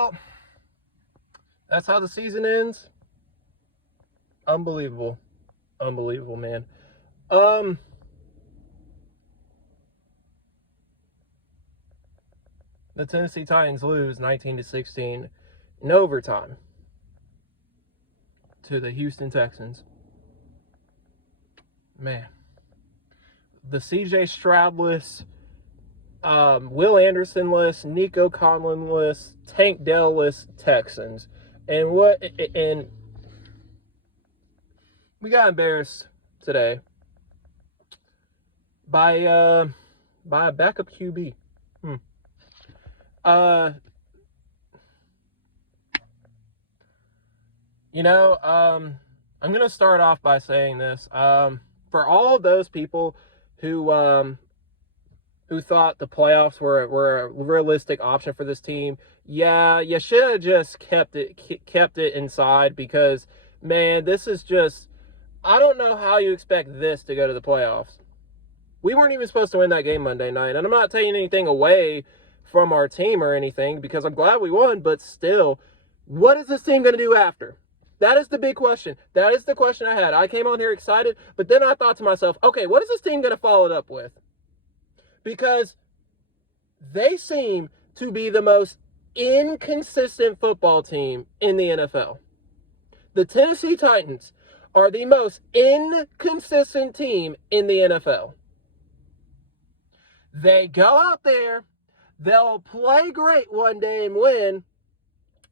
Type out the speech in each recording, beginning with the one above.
Well, that's how the season ends. Unbelievable. Unbelievable, man. The Tennessee Titans lose 19-16 in overtime to the Houston Texans. Man. The CJ Stroud-less, Will Anderson-less, Nico Conlon-less, Tank Dell-less Texans. And we got embarrassed today by a backup QB. I'm going to start off by saying this. For all of those people who thought the playoffs were a realistic option for this team, yeah, you should have just kept it inside because, man, this is just, I don't know how you expect this to go to the playoffs. We weren't even supposed to win that game Monday night, and I'm not taking anything away from our team or anything because I'm glad we won, but still, what is this team going to do after? That is the big question. That is the question I had. I came on here excited, but then I thought to myself, okay, what is this team going to follow it up with? Because they seem to be the most inconsistent football team in the NFL. The Tennessee Titans are the most inconsistent team in the NFL. They go out there, they'll play great one day and win,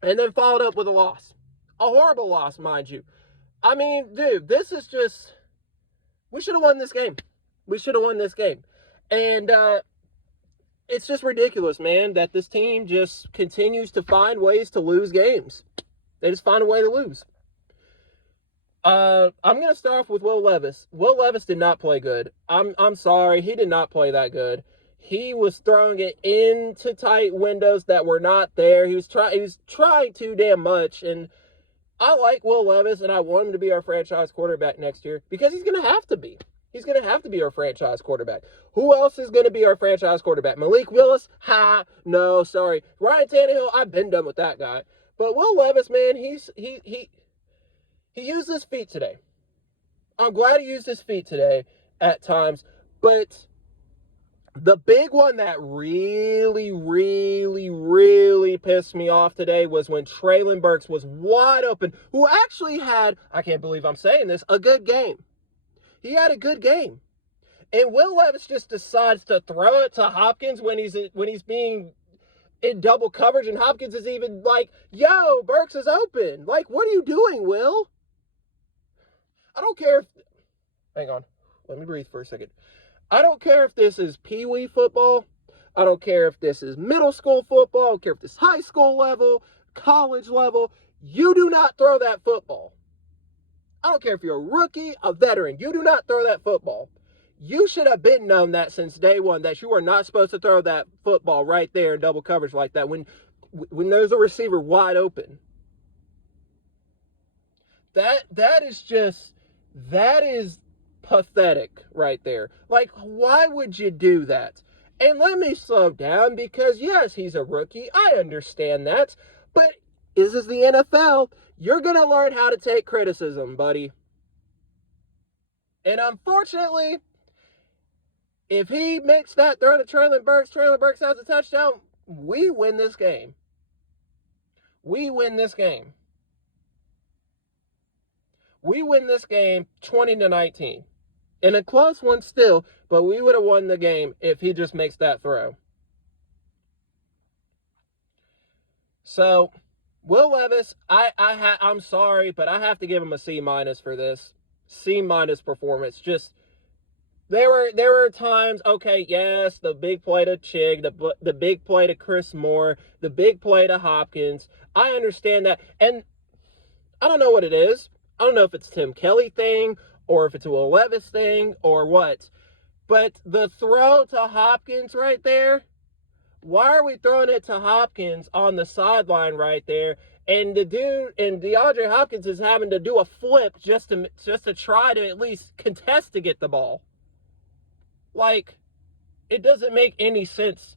and then followed up with a loss. A horrible loss, mind you. I mean, dude, this is just, we should have won this game. We should have won this game. And it's just ridiculous, man, that this team just continues to find ways to lose games. They just find a way to lose. I'm going to start off with Will Levis. Will Levis did not play good. I'm sorry. He did not play that good. He was throwing it into tight windows that were not there. He was trying too damn much. And I like Will Levis, and I want him to be our franchise quarterback next year because he's going to have to be. He's going to have to be our franchise quarterback. Who else is going to be our franchise quarterback? Malik Willis? No, sorry. Ryan Tannehill? I've been done with that guy. But Will Levis, man, he used his feet today. I'm glad he used his feet today at times. But the big one that really, really, really pissed me off today was when Treylon Burks was wide open, who actually had, I can't believe I'm saying this, a good game. He had a good game. And Will Levis just decides to throw it to Hopkins when he's being in double coverage, and Hopkins is even like, yo, Burks is open. Like, what are you doing, Will? I don't care if, hang on, let me breathe for a second. I don't care if this is Pee-wee football. I don't care if this is middle school football. I don't care if this is high school level, college level. You do not throw that football. I don't care if you're a rookie, a veteran. You do not throw that football. You should have been known that since day one that you are not supposed to throw that football right there in double coverage like that when there's a receiver wide open. That is pathetic right there. Like, why would you do that? And let me slow down because, yes, he's a rookie. I understand that. But this is the NFL. You're going to learn how to take criticism, buddy. And unfortunately, if he makes that throw to Treylon Burks has a touchdown, we win this game. We win this game. We win this game 20-19. And a close one still, but we would have won the game if he just makes that throw. So, Will Levis, I'm sorry, but I have to give him a C- for this. C- performance. Just, there were times, okay, yes, the big play to Chig, the big play to Chris Moore, the big play to Hopkins. I understand that. And I don't know what it is. I don't know if it's Tim Kelly thing or if it's a Will Levis thing or what. But the throw to Hopkins right there, why are we throwing it to Hopkins on the sideline right there? And the dude, and DeAndre Hopkins is having to do a flip just to try to at least contest to get the ball. Like, it doesn't make any sense.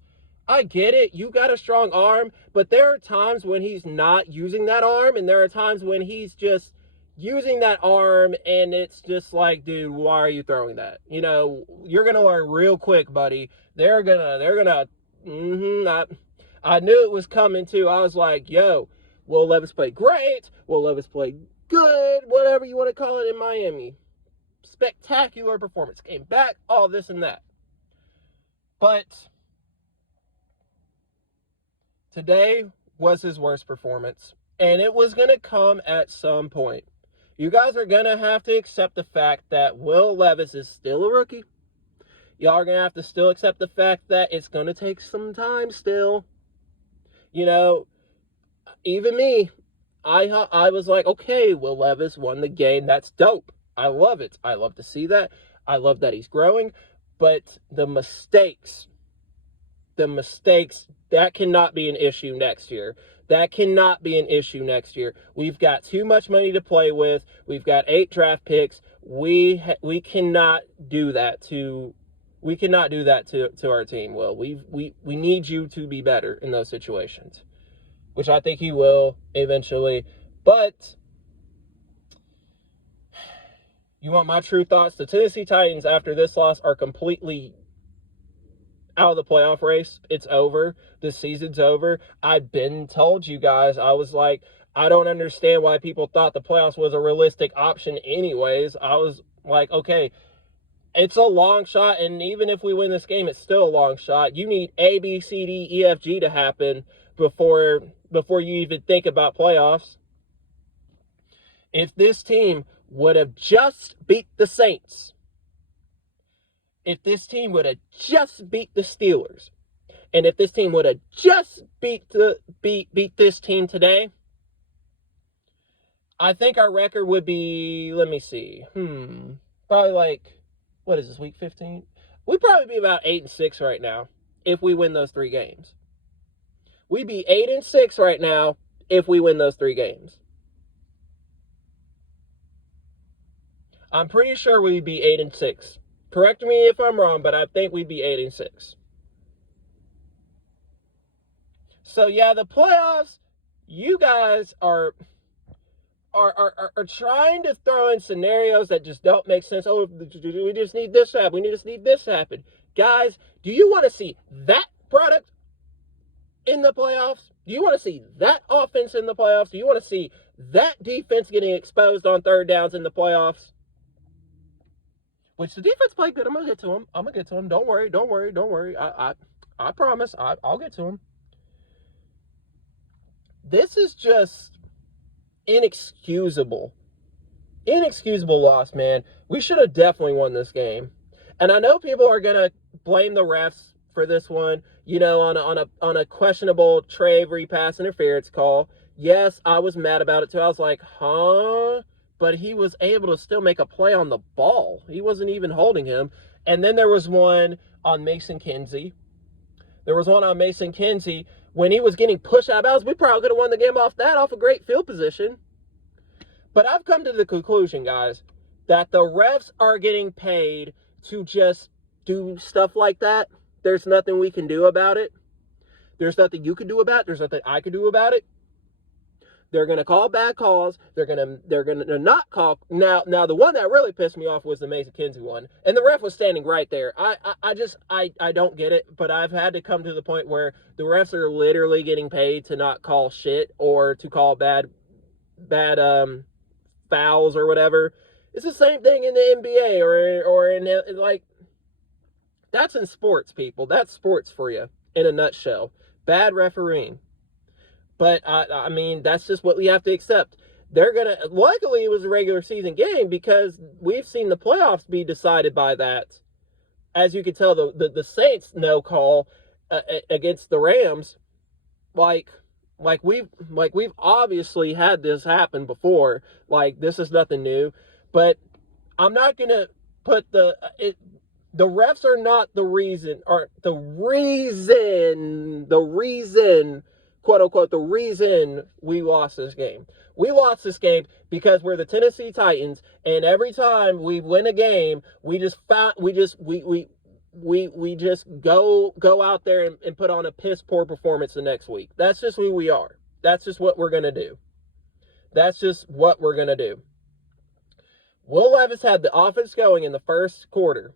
I get it. You got a strong arm, but there are times when he's not using that arm, and there are times when he's just using that arm, and it's just like, dude, why are you throwing that? You know, you're gonna learn real quick, buddy. They're gonna. I knew it was coming too. I was like, yo, Will Levis played great. Will Levis played good. Whatever you want to call it in Miami. Spectacular performance. Came back, all this and that. But today was his worst performance, and it was going to come at some point. You guys are going to have to accept the fact that Will Levis is still a rookie. Y'all are going to have to still accept the fact that it's going to take some time still. You know, even me, I was like, okay, Will Levis won the game. That's dope. I love it. I love to see that. I love that he's growing. But the mistakes, that cannot be an issue next year. That cannot be an issue next year. We've got too much money to play with. We've got 8 draft picks. We cannot do that to our team, Will. We need you to be better in those situations, which I think he will eventually. But you want my true thoughts? The Tennessee Titans, after this loss, are completely out of the playoff race. It's over. The season's over. I've been told you guys, I was like, I don't understand why people thought the playoffs was a realistic option anyways. I was like, okay, it's a long shot, and even if we win this game, it's still a long shot. You need A, B, C, D, E, F, G to happen before you even think about playoffs. If this team would have just beat the Saints, if this team would have just beat the Steelers, and if this team would have just beat this team today, I think our record would be, let me see, probably like, what is this, week 15? We'd probably be about 8-6 right now if we win those 3 games. We'd be 8-6 right now if we win those 3 games. I'm pretty sure we'd be 8-6. Correct me if I'm wrong, but I think we'd be 8-6. So yeah, the playoffs, you guys are trying to throw in scenarios that just don't make sense. Oh, we just need this to happen. We just need this to happen. Guys, do you want to see that product in the playoffs? Do you want to see that offense in the playoffs? Do you want to see that defense getting exposed on 3rd downs in the playoffs? Which the defense played good. I'm going to get to him. Don't worry. I promise. I'll get to him. This is just inexcusable loss, man. We should have definitely won this game. And I know people are going to blame the refs for this one, you know, on a questionable Trey Avery pass interference call. Yes, I was mad about it too. I was like, huh? But he was able to still make a play on the ball. He wasn't even holding him. And then there was one on Mason Kinsey. When he was getting pushed out of bounds. We probably could have won the game off a great field position. But I've come to the conclusion, guys, that the refs are getting paid to just do stuff like that. There's nothing we can do about it. There's nothing you can do about it. There's nothing I can do about it. They're going to call bad calls. They're going to not call. Now, the one that really pissed me off was the Mason Kinsey one. And the ref was standing right there. I don't get it, but I've had to come to the point where the refs are literally getting paid to not call shit or to call bad fouls or whatever. It's the same thing in the NBA or in like, that's in sports, people. That's sports for you in a nutshell. Bad refereeing. But, I mean, that's just what we have to accept. Luckily, it was a regular season game because we've seen the playoffs be decided by that. As you can tell, the Saints no call against the Rams, like we've obviously had this happen before. Like, this is nothing new. But I'm not going to put the refs are not the reason, quote unquote, the reason we lost this game. We lost this game because we're the Tennessee Titans, and every time we win a game, we we just go out there and put on a piss poor performance the next week. That's just who we are. That's just what we're going to do. That's just what we're going to do. Will Levis had the offense going in the first quarter.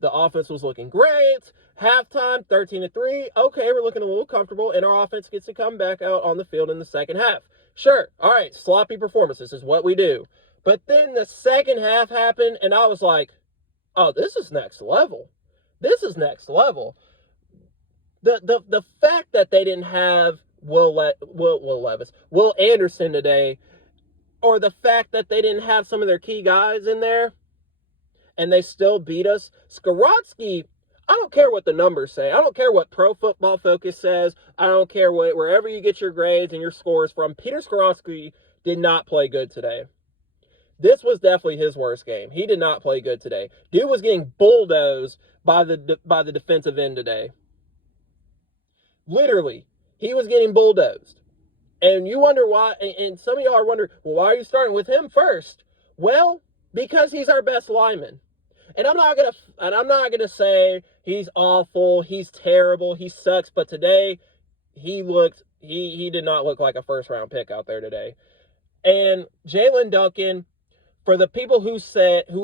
The offense was looking great. Halftime, 13-3. Okay, we're looking a little comfortable, and our offense gets to come back out on the field in the second half. Sure, all right, sloppy performances is what we do. But then the second half happened, and I was like, oh, this is next level. This is next level. The fact that they didn't have Will Anderson today, or the fact that they didn't have some of their key guys in there, and they still beat us. Skoronski, I don't care what the numbers say. I don't care what Pro Football Focus says. I don't care wherever you get your grades and your scores from. Peter Skoronski did not play good today. This was definitely his worst game. He did not play good today. Dude was getting bulldozed by the defensive end today. Literally, he was getting bulldozed. And you wonder why, and some of y'all are wondering, well, why are you starting with him first? Well, because he's our best lineman. And I'm not gonna say he's awful, he's terrible, he sucks, but today he did not look like a first round pick out there today. And Jaelyn Duncan, for the people who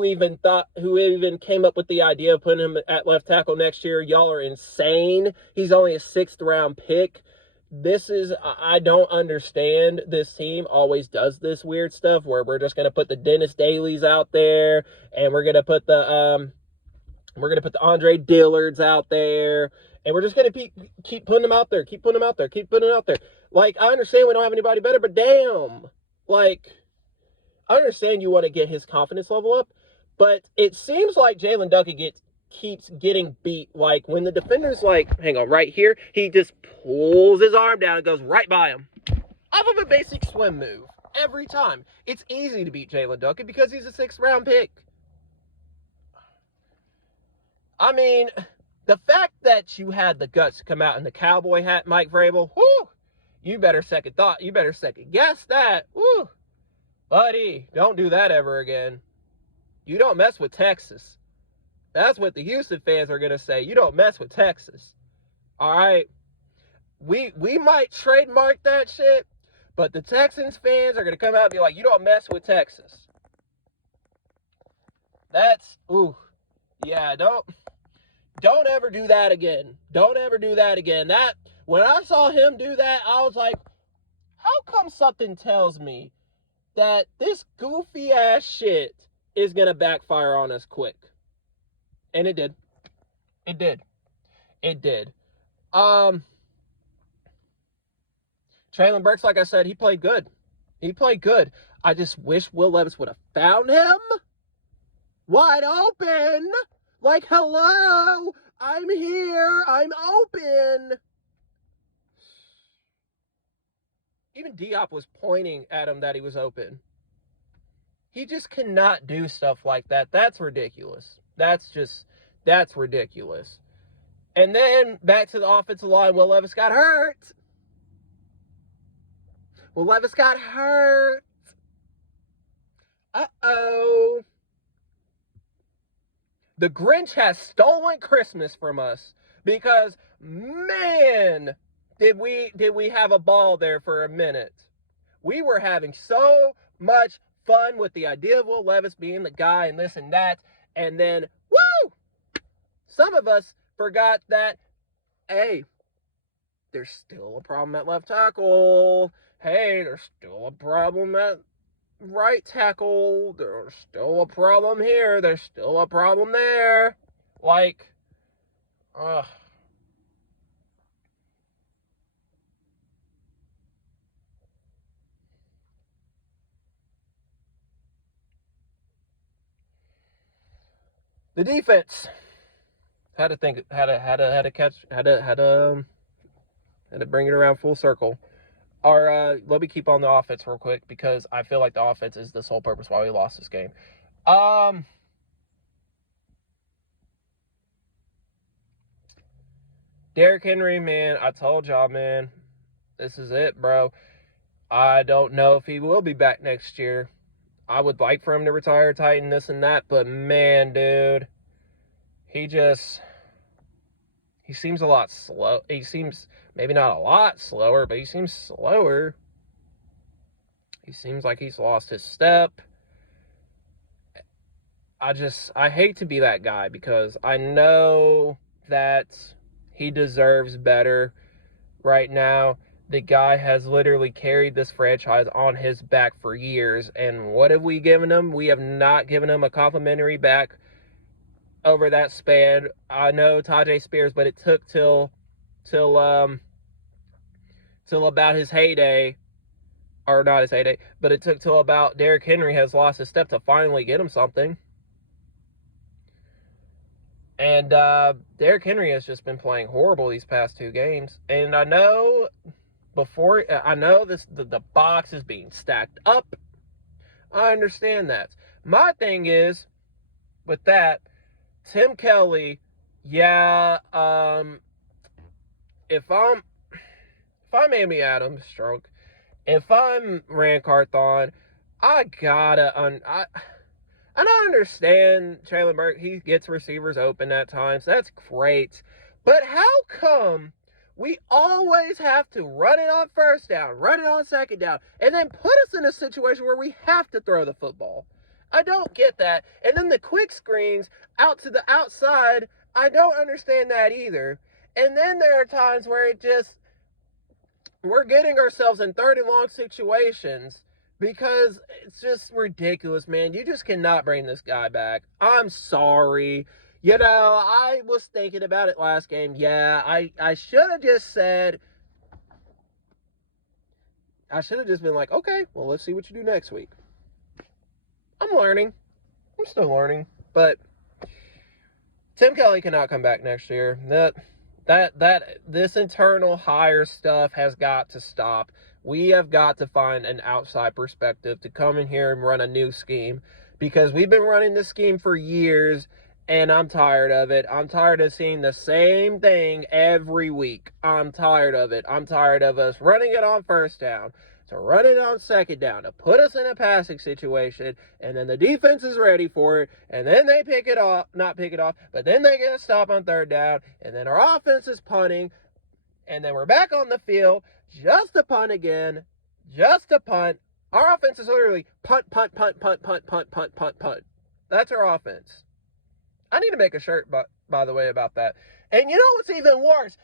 even came up with the idea of putting him at left tackle next year, y'all are insane. He's only a 6th round pick. I don't understand. This team always does this weird stuff where we're just going to put the Dennis Dailies out there, and we're going to put the Andre Dillards out there, and we're just going to keep putting them out there, keep putting them out there, keep putting them out there. Like, I understand we don't have anybody better, but damn, like, I understand you want to get his confidence level up, but it seems like Jaelyn Duncan keeps getting beat. Like, when the defender's like, hang on, right here, he just pulls his arm down and goes right by him. Off of a basic swim move. Every time. It's easy to beat Jaelyn Duncan because he's a 6th round pick. I mean, the fact that you had the guts to come out in the cowboy hat, Mike Vrabel, whoo, you better second guess that. Whoo. Buddy, don't do that ever again. You don't mess with Texas. That's what the Houston fans are going to say. You don't mess with Texas. All right? We might trademark that shit, but the Texans fans are going to come out and be like, you don't mess with Texas. That's, ooh. Yeah, don't ever do that again. Don't ever do that again. When I saw him do that, I was like, how come something tells me that this goofy ass shit is going to backfire on us quick? And it did. It did. It did. Treylon Burks, like I said, he played good. He played good. I just wish Will Levis would have found him wide open. Like, hello, I'm here. I'm open. Even Diop was pointing at him that he was open. He just cannot do stuff like that. That's ridiculous. That's ridiculous. And then back to the offensive line, Will Levis got hurt. Uh-oh. The Grinch has stolen Christmas from us because, man, did we have a ball there for a minute. We were having so much fun with the idea of Will Levis being the guy and this and that, and then, woo! Some of us forgot that, hey, there's still a problem at left tackle. Hey, there's still a problem at right tackle. There's still a problem here. There's still a problem there. Like, the defense had to bring it around full circle. Let me keep on the offense real quick because I feel like the offense is the sole purpose why we lost this game. Derrick Henry, man, I told y'all, man, this is it, bro. I don't know if he will be back next year. I would like for him to retire Titan, this and that, but man, dude, he seems a lot slow. He seems maybe not a lot slower, but he seems slower. He seems like he's lost his step. I hate to be that guy because I know that he deserves better right now. The guy has literally carried this franchise on his back for years. And what have we given him? We have not given him a complimentary back over that span. I know Tyjae Spears, but it took till about his heyday, or not his heyday, but it took till about Derrick Henry has lost his step to finally get him something. And Derrick Henry has just been playing horrible these past 2 games. And I know the box is being stacked up. I understand that. My thing is, with that, Tim Kelly, yeah, if I'm Amy Adams, if I'm Ran Carthon, I understand Traylon Burke, he gets receivers open at times. That's great. But how come we always have to run it on first down, run it on second down, and then put us in a situation where we have to throw the football? I don't get that. And then the quick screens out to the outside, I don't understand that either. And then there are times where we're getting ourselves in 3rd and long situations because it's just ridiculous, man. You just cannot bring this guy back. I'm sorry. You know, I was thinking about it last game. Yeah, I should have just said, I should have just been like, okay, well, let's see what you do next week. I'm learning. I'm still learning. But Tim Kelly cannot come back next year. This internal hire stuff has got to stop. We have got to find an outside perspective to come in here and run a new scheme, because we've been running this scheme for years and I'm tired of it. I'm tired of seeing the same thing every week. I'm tired of it. I'm tired of us running it on first down, to run it on second down, to put us in a passing situation, and then the defense is ready for it, and then they not pick it off, but then they get a stop on 3rd down, and then our offense is punting, and then we're back on the field just to punt again, just to punt. Our offense is literally punt, punt, punt, punt, punt, punt, punt, punt, punt. That's our offense. I need to make a shirt, by the way, about that. And you know what's even worse?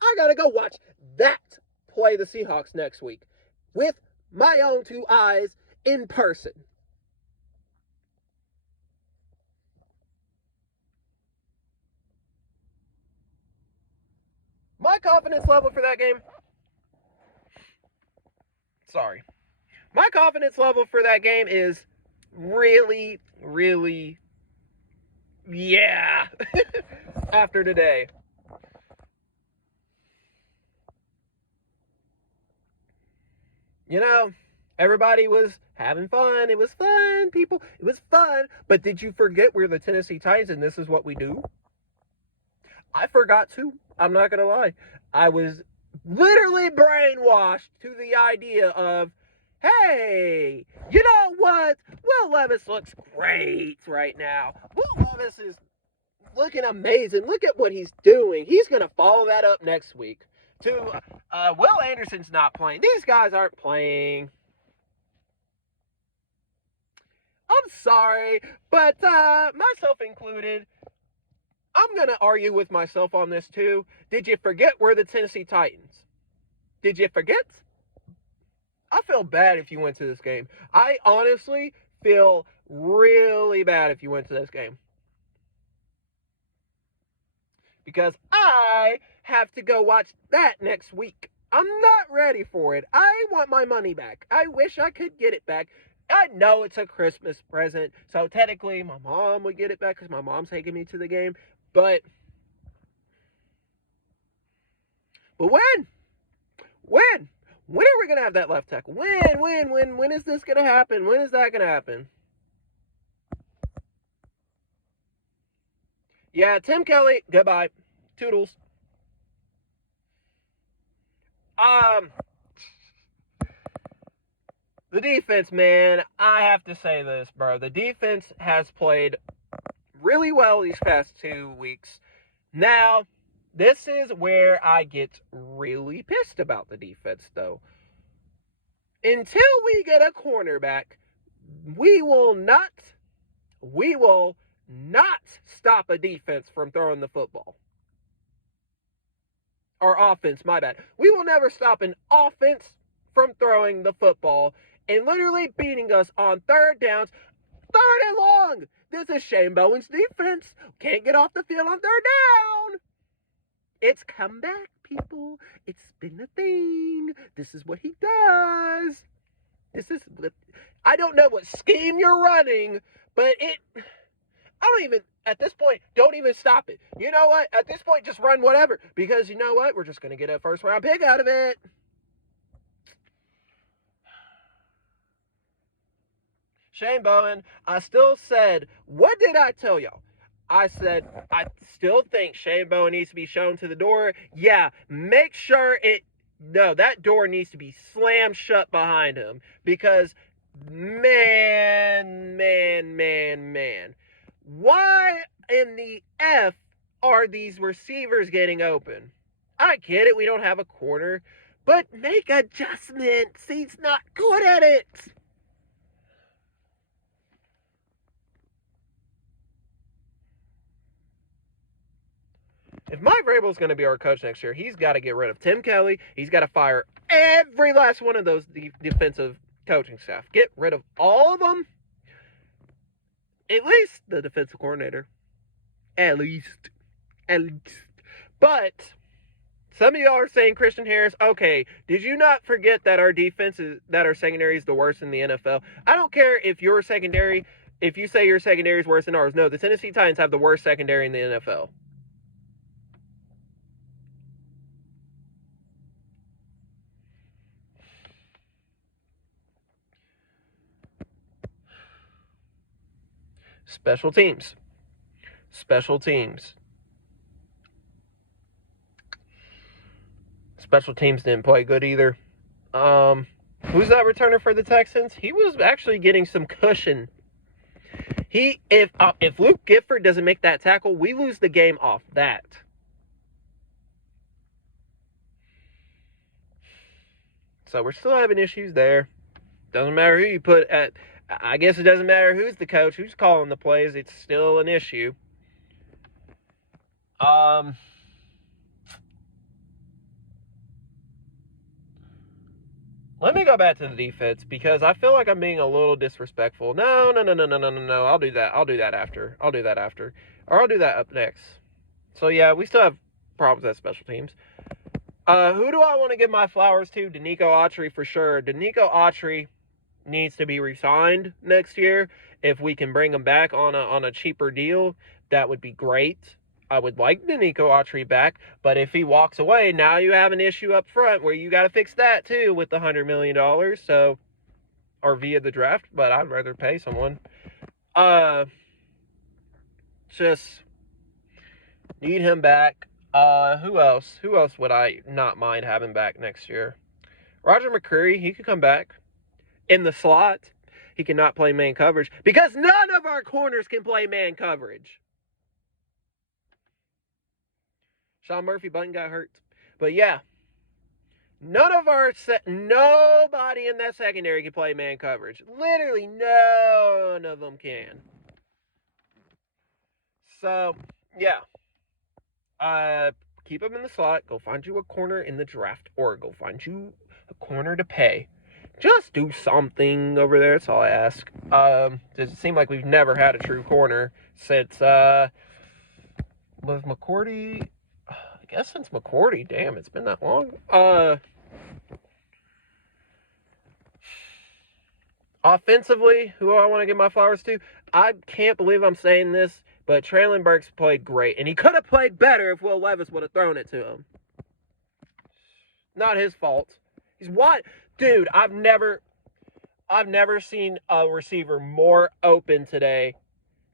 I gotta go watch that play the Seahawks next week with my own 2 eyes in person. My confidence level for that game is really, really, yeah, after today. You know, everybody was having fun. It was fun, people. It was fun. But did you forget we're the Tennessee Titans and this is what we do? I forgot too. I'm not going to lie. I was literally brainwashed to the idea of, hey, you know what? Will Levis looks great right now. Will Levis is looking amazing. Look at what he's doing. He's going to follow that up next week. Will Anderson's not playing. These guys aren't playing. I'm sorry, but myself included, I'm going to argue with myself on this too. Did you forget we're the Tennessee Titans? Did you forget? I feel bad if you went to this game. I honestly feel really bad if you went to this game, because I have to go watch that next week. I'm not ready for it. I want my money back. I wish I could get it back. I know it's a Christmas present, so technically my mom would get it back because my mom's taking me to the game. But when? When are we going to have that left tackle? When is this going to happen? When is that going to happen? Yeah, Tim Kelly, goodbye. Toodles. The defense, man, I have to say this, bro. The defense has played really well these past 2 weeks. Now, this is where I get really pissed about the defense, though. Until we get a cornerback, we will not stop a defense from throwing the football. Or offense, my bad. We will never stop an offense from throwing the football and literally beating us on third downs, 3rd and long. This is Shane Bowen's defense. Can't get off the field on 3rd down. It's come back, people. It's been a thing. This is what he does. I don't know what scheme you're running, but at this point, don't even stop it. You know what? At this point, just run whatever. Because you know what? We're just going to get a 1st round pick out of it. Shane Bowen, I still said, what did I tell y'all? I said, I still think Shane Bowen needs to be shown to the door. Yeah, make sure that door needs to be slammed shut behind him. Because, man. Why in the F are these receivers getting open? I get it, we don't have a corner, but make adjustments. He's not good at it. If Mike Vrabel is going to be our coach next year, he's got to get rid of Tim Kelly. He's got to fire every last one of those defensive coaching staff. Get rid of all of them. At least the defensive coordinator. At least. But some of y'all are saying Christian Harris. Okay, did you not forget that our secondary is the worst in the NFL? I don't care if your secondary, if you say your secondary is worse than ours. No, the Tennessee Titans have the worst secondary in the NFL. Special teams. Special teams didn't play good either. Who's that returner for the Texans? He was actually getting some cushion. If Luke Gifford doesn't make that tackle, we lose the game off that. So we're still having issues there. Doesn't matter who you put at. I guess it doesn't matter who's the coach, who's calling the plays. It's still an issue. Let me go back to the defense because I feel like I'm being a little disrespectful. No. I'll do that after. Or I'll do that up next. So yeah, we still have problems at special teams. Who do I want to give my flowers to? Denico Autry for sure. Denico Autry needs to be re-signed next year. If we can bring him back on a cheaper deal, that would be great. I would like Denico Autry back, but if he walks away, now you have an issue up front where you got to fix that too with the $100 million. So, or via the draft, but I'd rather pay someone. Just need him back. Who else? Who else would I not mind having back next year? Roger McCreary, he could come back in the slot. He cannot play man coverage because none of our corners can play man coverage. Sean Murphy-Bunting got hurt. But yeah, nobody in that secondary can play man coverage. Literally none of them can. So, yeah. Keep him in the slot. Go find you a corner in the draft. Or go find you a corner to pay. Just do something over there. That's all I ask. Does it seem like we've never had a true corner since, was McCourty... I guess since McCourty, damn, it's been that long. Offensively, who I want to give my flowers to, I can't believe I'm saying this, but Traylon Burks played great, and he could have played better if Will Levis would have thrown it to him. Not his fault. He's what? Dude, I've never seen a receiver more open today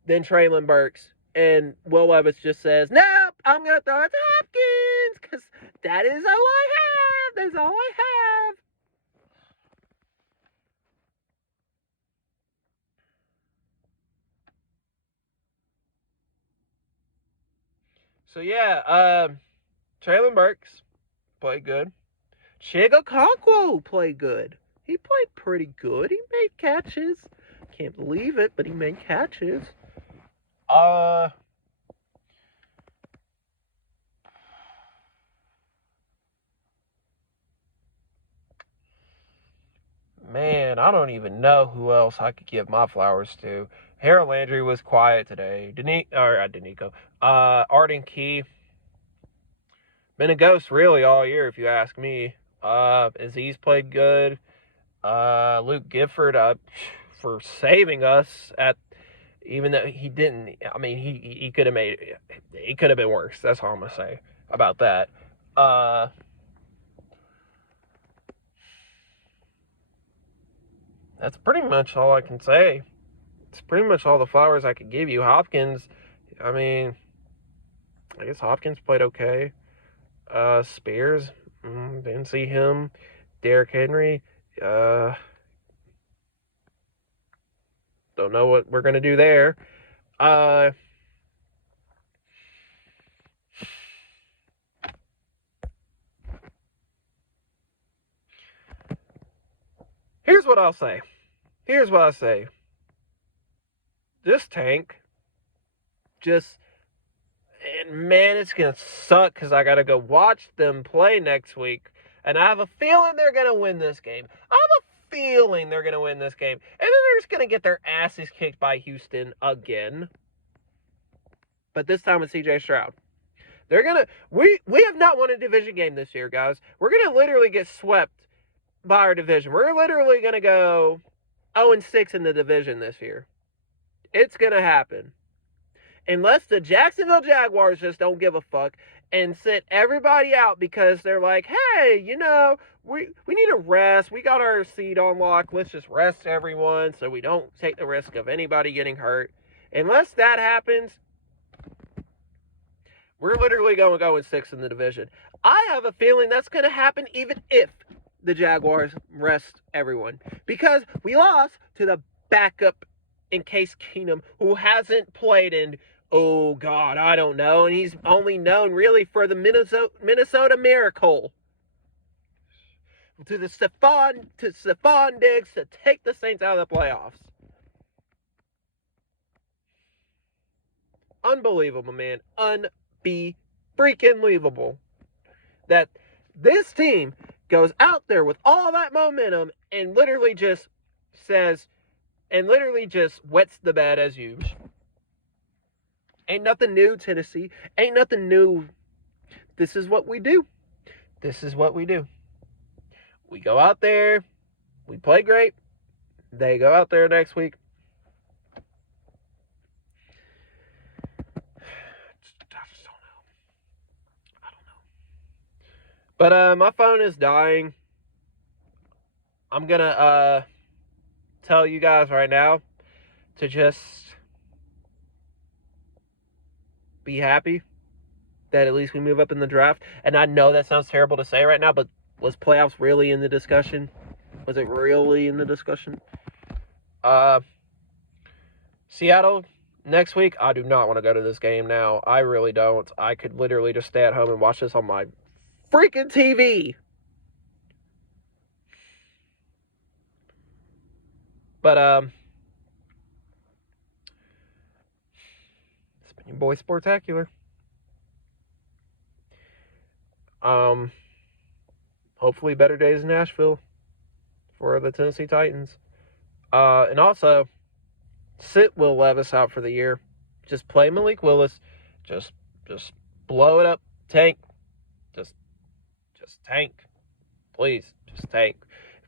than Traylon Burks. And Will Levis just says, nope, I'm going to throw it to Hopkins because that is all I have. That's all I have. So yeah, Traylon Burks played good. Chig Okonkwo played good. He played pretty good. He made catches. Can't believe it, but he made catches. Man, I don't even know who else I could give my flowers to. Harold Landry was quiet today. Arden Key. Been a ghost really all year, if you ask me. Aziz played good. Luke Gifford, for saving us even though he didn't. I mean, he could have he could have been worse. That's all I'm gonna say about that. That's pretty much all I can say. It's pretty much all the flowers I could give you. Hopkins, I mean, I guess Hopkins played okay. Spears, didn't see him. Derrick Henry, don't know what we're gonna do there. Here's what I'll say. This tank and man, it's going to suck because I got to go watch them play next week. And I have a feeling they're going to win this game. And then they're just going to get their asses kicked by Houston again. But this time with CJ Stroud. We have not won a division game this year, guys. We're going to literally get swept by our division. We're literally going to go 0-6 in the division this year. It's going to happen. Unless the Jacksonville Jaguars just don't give a fuck and sit everybody out because they're like, hey, we need a rest. We got our seat on lock. Let's just rest everyone so we don't take the risk of anybody getting hurt. Unless that happens, we're literally going to go 6 in the division. I have a feeling that's going to happen even if the Jaguars rest everyone. Because we lost to the backup in Case Keenum, who hasn't played in, oh God, I don't know. And he's only known really for the Minnesota Miracle. To Stephon Diggs to take the Saints out of the playoffs. Unbelievable, man. Freaking-believable. That this team goes out there with all that momentum and literally just wets the bed as usual. Ain't nothing new, Tennessee. Ain't nothing new. This is what we do. We go out there. We play great. They go out there next week. I don't know. But my phone is dying. I'm going to tell you guys right now to just be happy that at least we move up in the draft. And I know that sounds terrible to say right now, but was playoffs really in the discussion? Was it really in the discussion? Seattle, next week, I do not want to go to this game now. I really don't. I could literally just stay at home and watch this on my freaking TV. But, it's been your boy Sportacular. Hopefully better days in Nashville for the Tennessee Titans. And also, sit Will Levis out for the year. Just play Malik Willis. Just blow it up. Tank. Just tank. Please, just tank.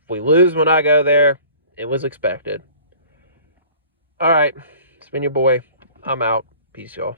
If we lose when I go there, it was expected. All right. It's been your boy. I'm out. Peace, y'all.